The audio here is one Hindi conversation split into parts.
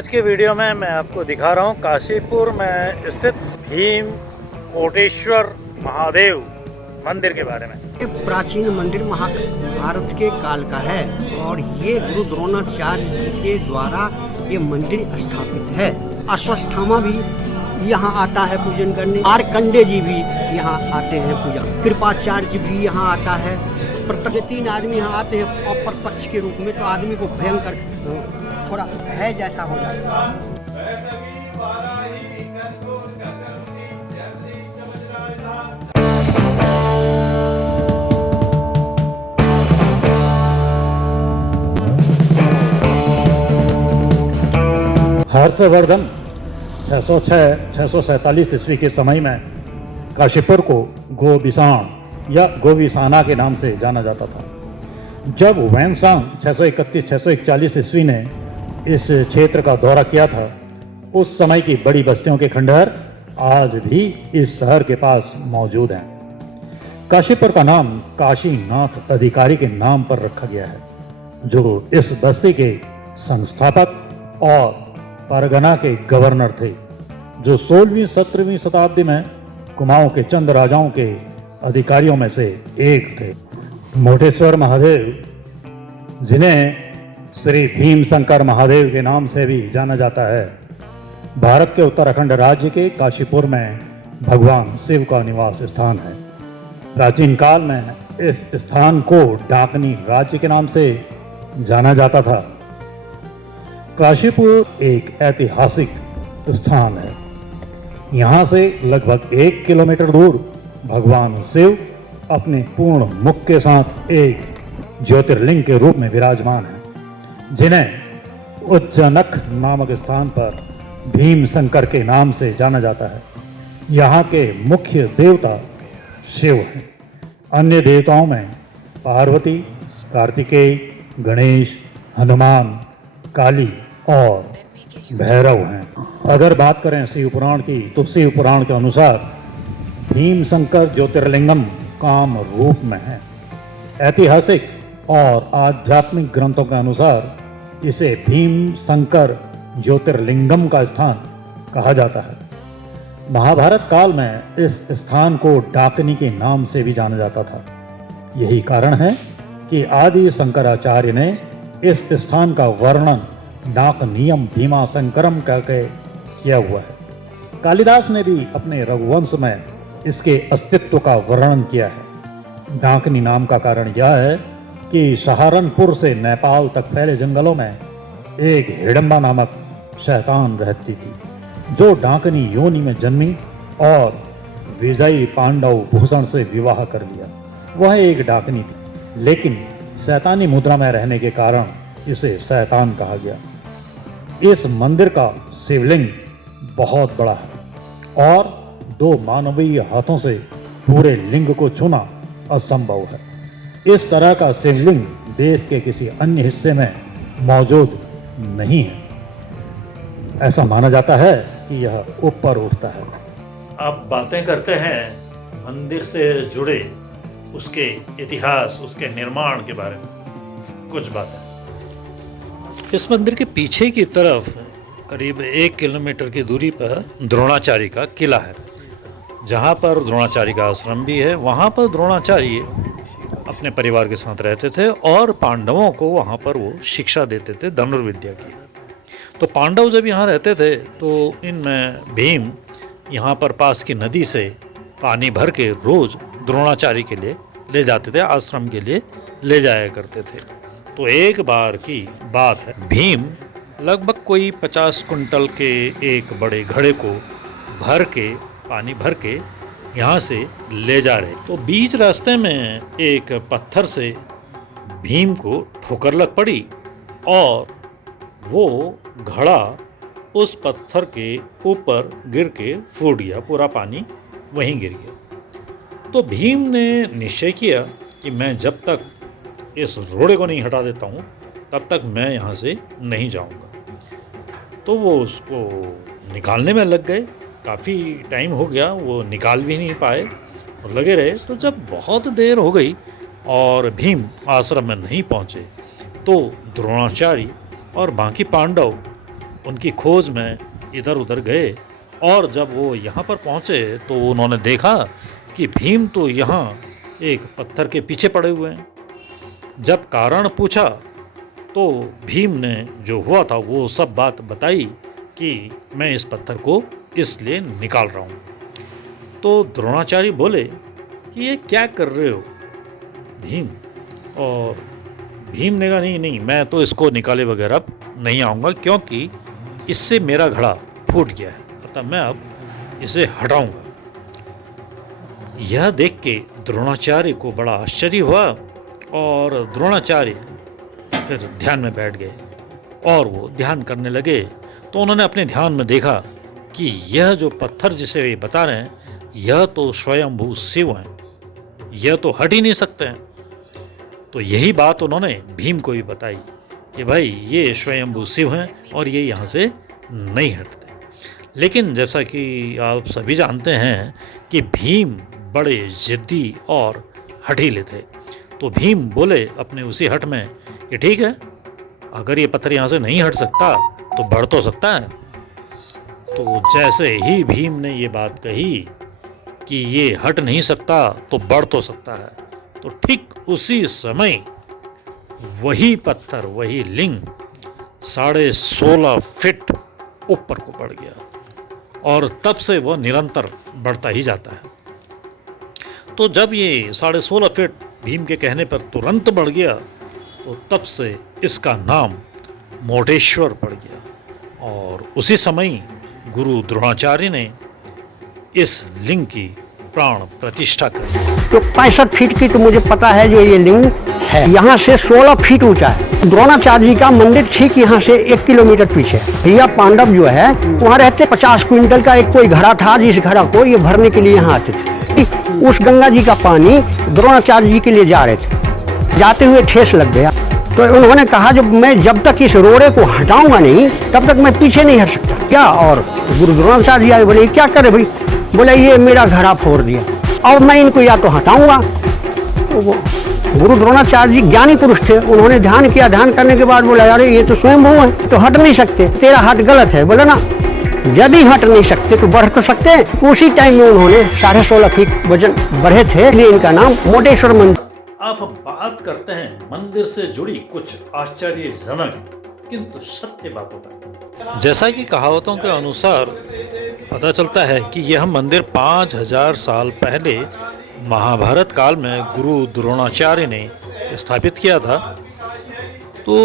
आज के वीडियो में मैं आपको दिखा रहा हूँ काशीपुर में स्थित भीम कोटेश्वर महादेव मंदिर के बारे में। ये प्राचीन मंदिर महाभारत के काल का है और ये गुरु द्रोणाचार्य जी के द्वारा ये मंदिर स्थापित है। अश्वत्थामा भी यहाँ आता है पूजन करने, मार्कंडे जी भी यहाँ आते हैं पूजा, कृपाचार्य भी यहाँ आता है। प्रत्यक्ष 3 आदमी यहाँ आते हैं और प्रत्यक्ष के रूप में, तो आदमी को भयंकर थोड़ा भय जैसा हो जाता है। हर्षवर्धन 647 ईस्वी के समय में काशीपुर को गोविसाण या गोविसाना के नाम से जाना जाता था। जब वैनसांग 641 ईस्वी ने इस क्षेत्र का दौरा किया था, उस समय की बड़ी बस्तियों के खंडहर आज भी इस शहर के पास मौजूद हैं। काशीपुर का नाम काशीनाथ अधिकारी के नाम पर रखा गया है, जो इस बस्ती के संस्थापक और परगना के गवर्नर थे, जो 16वीं-17वीं शताब्दी में कुमाऊं के चंद राजाओं के अधिकारियों में से एक थे। मोटेश्वर महादेव, जिन्हें श्री भीम शंकर महादेव के नाम से भी जाना जाता है, भारत के उत्तराखंड राज्य के काशीपुर में भगवान शिव का निवास स्थान है। प्राचीन काल में इस स्थान को डाकनी राज्य के नाम से जाना जाता था। काशीपुर एक ऐतिहासिक स्थान है। यहाँ से लगभग 1 किलोमीटर दूर भगवान शिव अपने पूर्ण मुख के साथ एक ज्योतिर्लिंग के रूप में विराजमान है, जिन्हें उज्जनक नामक स्थान पर भीम शंकर के नाम से जाना जाता है। यहाँ के मुख्य देवता शिव हैं। अन्य देवताओं में पार्वती, कार्तिकेय, गणेश, हनुमान, काली और भैरव हैं। अगर बात करें शिव पुराण की, तो शिव पुराण के अनुसार भीम शंकर ज्योतिर्लिंगम काम रूप में है। ऐतिहासिक और आध्यात्मिक ग्रंथों के अनुसार इसे भीम शंकर ज्योतिर्लिंगम का स्थान कहा जाता है। महाभारत काल में इस स्थान को डाकनी के नाम से भी जाना जाता था। यही कारण है कि आदि शंकराचार्य ने इस स्थान का वर्णन डाकनियम भीमा शंकरम करके किया हुआ है। कालिदास ने भी अपने रघुवंश में इसके अस्तित्व का वर्णन किया है। डाकनी नाम का कारण यह है कि सहारनपुर से नेपाल तक फैले जंगलों में एक हिडम्बा नामक शैतान रहती थी, जो डाकनी योनि में जन्मी और विजयी पांडव भूषण से विवाह कर लिया। वह एक डाकनी थी, लेकिन शैतानी मुद्रा में रहने के कारण इसे शैतान कहा गया। इस मंदिर का शिवलिंग बहुत बड़ा है और 2 मानवीय हाथों से पूरे लिंग को छूना असंभव है। इस तरह का शिवलिंग देश के किसी अन्य हिस्से में मौजूद नहीं है। ऐसा माना जाता है कि यह ऊपर उठता है। अब बातें करते हैं मंदिर से जुड़े उसके इतिहास, उसके निर्माण के बारे में कुछ बातें। इस मंदिर के पीछे की तरफ करीब 1 किलोमीटर की दूरी पर द्रोणाचार्य का किला है, जहाँ पर द्रोणाचार्य का आश्रम भी है। वहाँ पर द्रोणाचार्य अपने परिवार के साथ रहते थे और पांडवों को वहाँ पर वो शिक्षा देते थे धनुर्विद्या की। तो पांडव जब यहाँ रहते थे तो इनमें भीम यहाँ पर पास की नदी से पानी भर के रोज द्रोणाचार्य के लिए ले जाते थे, आश्रम के लिए ले जाया करते थे। तो एक बार की बात है, भीम लगभग कोई 50 कुंटल के एक बड़े घड़े को पानी भर के यहाँ से ले जा रहे, तो बीच रास्ते में एक पत्थर से भीम को ठोकर लग पड़ी और वो घड़ा उस पत्थर के ऊपर गिर के फूट गया, पूरा पानी वहीं गिर गया। तो भीम ने निश्चय किया कि मैं जब तक इस रोड़े को नहीं हटा देता हूँ तब तक मैं यहाँ से नहीं जाऊँगा। तो वो उसको निकालने में लग गए। काफ़ी टाइम हो गया, वो निकाल भी नहीं पाए और लगे रहे। तो जब बहुत देर हो गई और भीम आश्रम में नहीं पहुँचे, तो द्रोणाचार्य और बाकी पांडव उनकी खोज में इधर उधर गए और जब वो यहाँ पर पहुँचे तो उन्होंने देखा कि भीम तो यहाँ एक पत्थर के पीछे पड़े हुए हैं। जब कारण पूछा तो भीम ने जो हुआ था वो सब बात बताई कि मैं इस पत्थर को इसलिए निकाल रहा हूँ। तो द्रोणाचार्य बोले कि ये क्या कर रहे हो भीम? और भीम ने कहा नहीं मैं तो इसको निकाले बगैर अब नहीं आऊँगा, क्योंकि इससे मेरा घड़ा फूट गया है, अतः मैं अब इसे हटाऊंगा। यह देख के द्रोणाचार्य को बड़ा आश्चर्य हुआ और द्रोणाचार्य फिर ध्यान में बैठ गए और वो ध्यान करने लगे। तो उन्होंने अपने ध्यान में देखा कि यह जो पत्थर जिसे ये बता रहे हैं यह तो स्वयंभू शिव हैं, यह तो हट ही नहीं सकते हैं। तो यही बात उन्होंने भीम को भी बताई कि भाई ये स्वयंभू शिव हैं और ये यहाँ से नहीं हटते। लेकिन जैसा कि आप सभी जानते हैं कि भीम बड़े जिद्दी और हठीले थे। तो भीम बोले अपने उसी हठ में कि ठीक है, अगर ये पत्थर यहाँ से नहीं हट सकता तो बढ़ तो सकता है। तो जैसे ही भीम ने ये बात कही कि ये हट नहीं सकता तो बढ़ तो सकता है, तो ठीक उसी समय वही पत्थर, वही लिंग 16.5 फीट ऊपर को बढ़ गया और तब से वह निरंतर बढ़ता ही जाता है। तो जब ये 16.5 फीट भीम के कहने पर तुरंत बढ़ गया तो तब से इसका नाम मोटेश्वर पड़ गया और उसी समय गुरु द्रोणाचार्य ने इस लिंग की प्राण प्रतिष्ठा कर दी। तो 65 फीट की तो मुझे पता है जो ये लिंग है, यहाँ से 16 फीट ऊंचा है। द्रोणाचार्य जी का मंदिर ठीक यहाँ से 1 किलोमीटर पीछे है। भैया पांडव जो है वहाँ रहते, 50 क्विंटल का एक कोई घड़ा था, जिस घड़ा को ये भरने के लिए यहाँ आते थे। उस गंगा जी का पानी द्रोणाचार्य जी के लिए जा रहे थे, जाते हुए ठेस लग गया। तो उन्होंने कहा जब तक इस रोड़े को हटाऊंगा नहीं तब तक मैं पीछे नहीं हट सकता क्या। और गुरु द्रोणाचार्य जी आए, बोले क्या करे भाई? बोले ये मेरा घड़ा फोड़ दिया और मैं इनको या तो हटाऊंगा। तो गुरु द्रोणाचार्य जी ज्ञानी पुरुष थे, उन्होंने ध्यान किया। ध्यान करने के बाद बोला अरे ये तो स्वयंभू है, तो हट नहीं सकते, तेरा हट गलत है। बोले ना, यदि हट नहीं सकते तो बढ़ तो सकते हैं। उसी टाइम में उन्होंने 16.5 फीट वजन बढ़े थे, इसलिए इनका नाम मोटेश्वर मंदिर। आप बात करते हैं मंदिर से जुड़ी कुछ आश्चर्यजनक किंतु सत्य बातों का। जैसा कि कहावतों के अनुसार पता चलता है कि यह मंदिर 5000 साल पहले महाभारत काल में गुरु द्रोणाचार्य ने स्थापित किया था। तो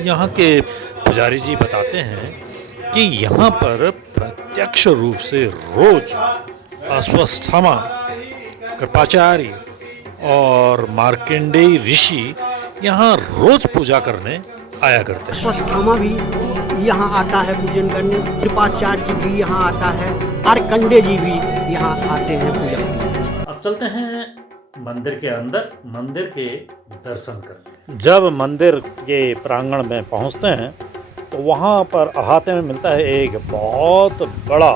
यहाँ के पुजारी जी बताते हैं कि यहाँ पर प्रत्यक्ष रूप से रोज अश्वत्थामा, कृपाचार्य और मार्कंडेय ऋषि यहाँ रोज पूजा करने आया करते हैं। अश्वत्थामा भी यहाँ आता है पूजन करने, कृपाचार्य जी भी यहाँ आता है, मार्कंडेय जी भी यहाँ आते हैं पूजा करने। अब चलते हैं मंदिर के अंदर, मंदिर के दर्शन करने। जब मंदिर के प्रांगण में पहुँचते हैं तो वहाँ पर अहाते में मिलता है एक बहुत बड़ा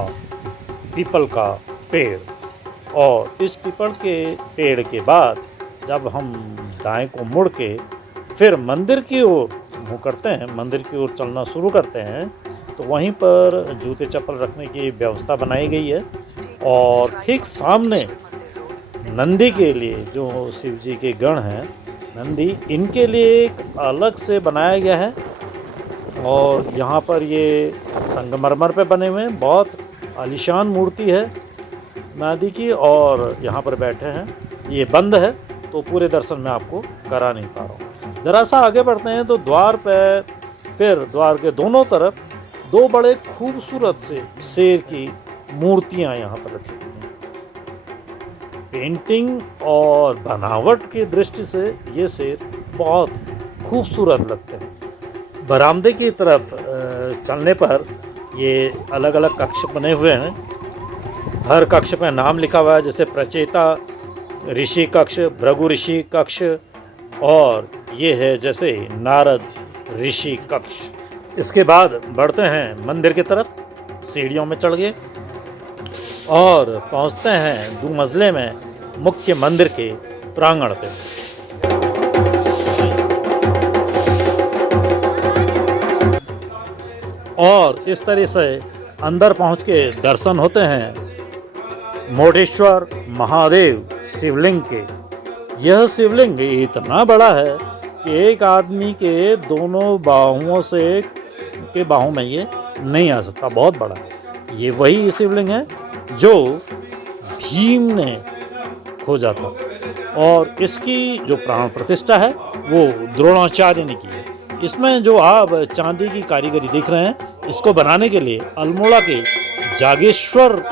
पीपल का पेड़, और इस पीपल के पेड़ के बाद जब हम दाएं को मुड़ के फिर मंदिर की ओर मुँह करते हैं, मंदिर की ओर चलना शुरू करते हैं, तो वहीं पर जूते चप्पल रखने की व्यवस्था बनाई गई है। और ठीक सामने नंदी के लिए, जो शिव जी के गण हैं नंदी, इनके लिए एक अलग से बनाया गया है। और यहाँ पर ये संगमरमर पे बने हुए हैं, बहुत आलीशान मूर्ति है नंदी की, और यहाँ पर बैठे हैं। ये बंद है तो पूरे दर्शन मैं आपको करा नहीं पा रहा हूँ। ज़रा सा आगे बढ़ते हैं तो द्वार पे, फिर द्वार के दोनों तरफ 2 बड़े खूबसूरत से शेर की मूर्तियाँ यहाँ पर रखी हुई हैं। पेंटिंग और बनावट की दृष्टि से ये शेर बहुत खूबसूरत लगते हैं। बरामदे की तरफ चलने पर ये अलग अलग कक्ष बने हुए हैं। हर कक्ष में नाम लिखा हुआ है, जैसे प्रचेता ऋषि कक्ष, भृगु ऋषि कक्ष, और ये है जैसे नारद ऋषि कक्ष। इसके बाद बढ़ते हैं मंदिर की तरफ, सीढ़ियों में चढ़ गए और पहुंचते हैं 2 मंजिले में मुख्य मंदिर के प्रांगण पे। और इस तरह से अंदर पहुंच के दर्शन होते हैं मोटेश्वर महादेव शिवलिंग के। यह शिवलिंग इतना बड़ा है कि एक आदमी के दोनों बाहों में ये नहीं आ सकता, बहुत बड़ा। ये वही शिवलिंग है जो भीम ने खोजा था और इसकी जो प्राण प्रतिष्ठा है वो द्रोणाचार्य ने की है। इसमें जो आप चांदी की कारीगरी देख रहे हैं, इसको बनाने के लिए अल्मोड़ा के जागेश्वर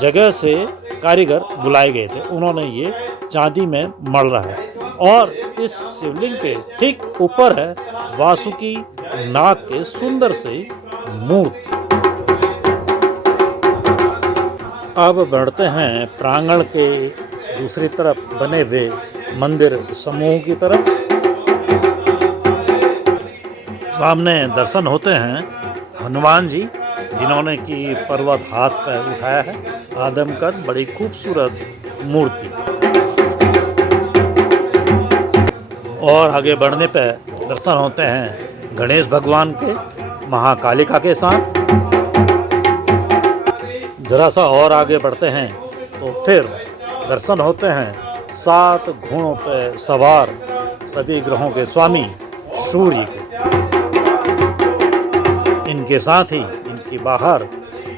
जगह से कारीगर बुलाए गए थे। उन्होंने ये चांदी में मढ़ रहा है और इस शिवलिंग के ठीक ऊपर है वासुकी नाग के सुंदर से मूर्ति। अब बढ़ते हैं प्रांगण के दूसरी तरफ बने हुए मंदिर समूह की तरफ। सामने दर्शन होते हैं हनुमान जी, जिन्होंने की पर्वत हाथ पर उठाया है, आदमकद बड़ी खूबसूरत मूर्ति। और आगे बढ़ने पर दर्शन होते हैं गणेश भगवान के महाकालिका के साथ। जरा सा और आगे बढ़ते हैं तो फिर दर्शन होते हैं 7 घोड़ों पर सवार सभी ग्रहों के स्वामी सूर्य के। इनके साथ ही इनके बाहर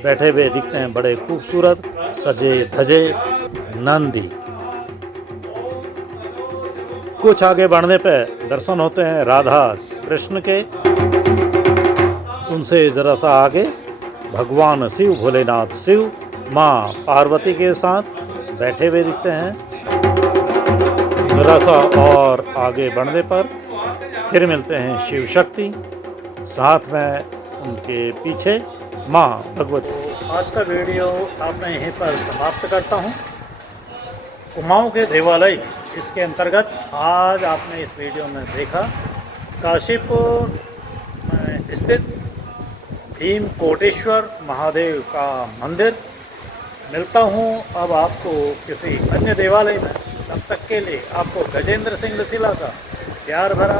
बैठे हुए दिखते हैं बड़े खूबसूरत सजे धजे नंदी। कुछ आगे बढ़ने पर दर्शन होते हैं राधा कृष्ण के। उनसे जरा सा आगे भगवान शिव, भोलेनाथ शिव माँ पार्वती के साथ बैठे हुए दिखते हैं। जरा सा और आगे बढ़ने पर फिर मिलते हैं शिव शक्ति, साथ में उनके पीछे माँ भगवती। आज का वीडियो आप मैं यहीं पर समाप्त करता हूँ। कुमाऊँ के देवालय, इसके अंतर्गत आज आपने इस वीडियो में देखा काशीपुर में स्थित भीम कोटेश्वर महादेव का मंदिर। मिलता हूँ अब आपको किसी अन्य देवालय में। तब तक के लिए आपको गजेंद्र सिंह लसीला का प्यार भरा